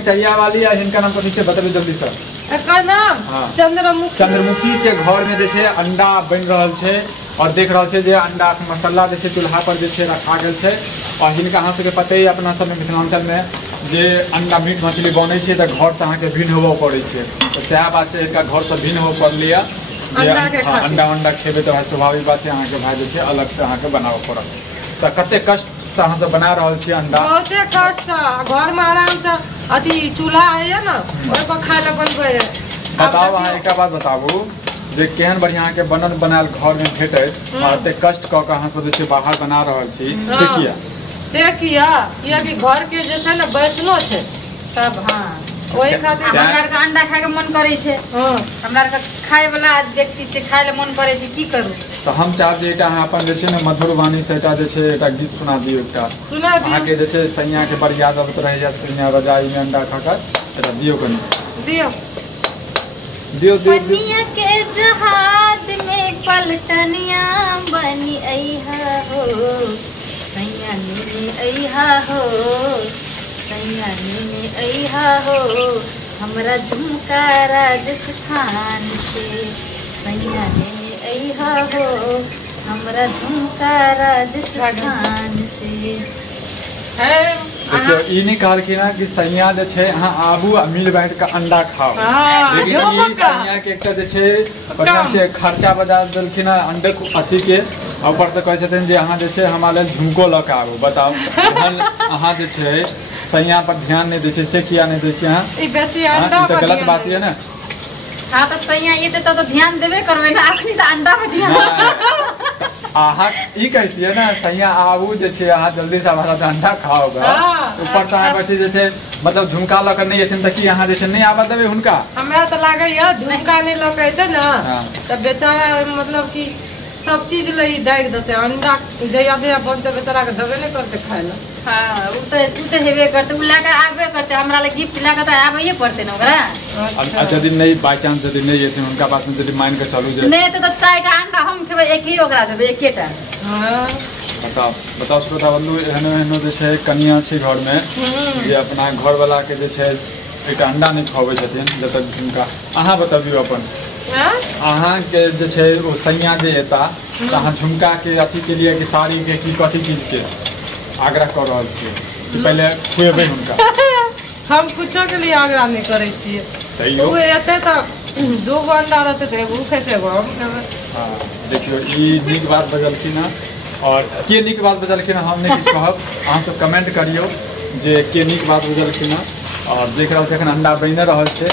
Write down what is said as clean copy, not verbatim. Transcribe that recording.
चाहिए वाली है इनका नाम तो नीचे बताइए जल्दी सर। एकर नाम चंद्रमुखी के घर में जे अंडा बन रहा है और देख रहा है अंडा मसाला जे चूल्हा पर जे रखा गया है और हिनका अहाँ सबके पते अपना सब मिथिलांचल में जे अंडा मीट मछली बने तो घर से अहाँ के भिन्न होबे पड़े तो सह बात से एक घर से भिन्न होबे पड़ल अंडा खेबे तो स्वाभाविक बात है अहाँ के भाई जे अलग से अहाँ के बनाबे पड़त तो कते कष्ट से अहाँ सब बना रहा है अंडा बहुते कष्ट घर में आराम से अथी चूल्हा है ना ओइ पर खाए ला बनबे है। बताओ अहाँ एक बात बताबू जे केहन बढ़िया के बनल बनाल घर में भेटे और एते कष्ट क के अहाँ सब जे बाहर बना रहल छी से किया कि घर के जे छै ना बैसनो छै सब। हां ओही खातिर हमरा के अंडा खाए के मन करे छै। हमरा के खाए वाला व्यक्ति छै खाए ले मन करे छै की करू तो हम चाहब जे अहाँ अपन जे छै ना मधुर वाणी से एटा गीत सुना दियो सुना दियो अहाँ के जे छै सैया के बड़ याद आवत रह जात सैया रजाई में अंडा खाकर एटा दियो कनी दियो पनिया के जहाज में पलटनिया बनी अइहा हो सैया ने अइहा हो सैया ने अइहा हो हमरा झुमका राजस्थान से सैया ने अइहा हो हमरा झुमका राजस्थान से। देखियो ई नहीं कहल कि ना कि सैया जे छै अहाँ आबू आ मिल बैठ के अंडा खाओ लेकिन ई सैया के एकटा जे छै बढ़िया से खर्चा बजा देलखिन अंडे अथी के ऊपर से कहै छथिन जे अहाँ जे छै हमरा लेल झुमको ल के आबू। बताओ अहाँ जे छै सैया पर ध्यान नहीं दै छै से किया नहीं दै छै अहाँ ई बेसी अंडा पर गलत बात है ना। हां तो सैया ये तो ध्यान देबे करबे ना आखरी तो अंडा पे ध्यान अहाँ ई कहतिए ना सैया आबू जे छै अहाँ जल्दी से हमारा अंडा खाओगा ऊपर से अहाँ बैठे जे छै मतलब झुमका ल के नहीं एथिन त की अहाँ जे छै नहीं आबा देबे हुनका। हमरा त लागै है झुमका नहीं ल के एते ना त बेचारा मतलब कि सब चीज ले दाग देते अंडा जया बनते बेचारा के देबे नहीं करते खाए ला। हां उ तो हेबे करते उ ला के आबे करते हमरा ले गिफ्ट ला के त आबे पड़ते न ओकरा। यदि नहीं बाय चांस यदि नहीं एथिन उनका बात में यदि मान के चलू जे नहीं तो चाय का अंडा हम खेबे एक ही ओकरा देबे एकेटा। हां बताओ श्रोता बंधु एहनो जे छै कनिया छै घर में जे अपना घर वाला के जे छै एक अंडा नहीं खवाबै छथिन जब तक उनका अहाँ बताबियो अपन अहाँ के जे छै ओ सैया जे एता त अहाँ झुमका के अथी के लिए कि साड़ी के की कथी चीज के आग्रह कर रहल छियै कि पहले खुएबै हुनका। हम कुछो के लिए आग्रह नहीं करे छियै सही हो एते त दो गो अंडा रहते थे एगो खेते एगो हम खेबे। हां देखियो ई नीक बात बजलखिन और के नीक बात बजलखिन हम नहीं किछ कहब अहाँ सब कमेंट करियो जे के नीक बात बजलखिन और देख रहल छै एखन अंडा बनि रहल छै।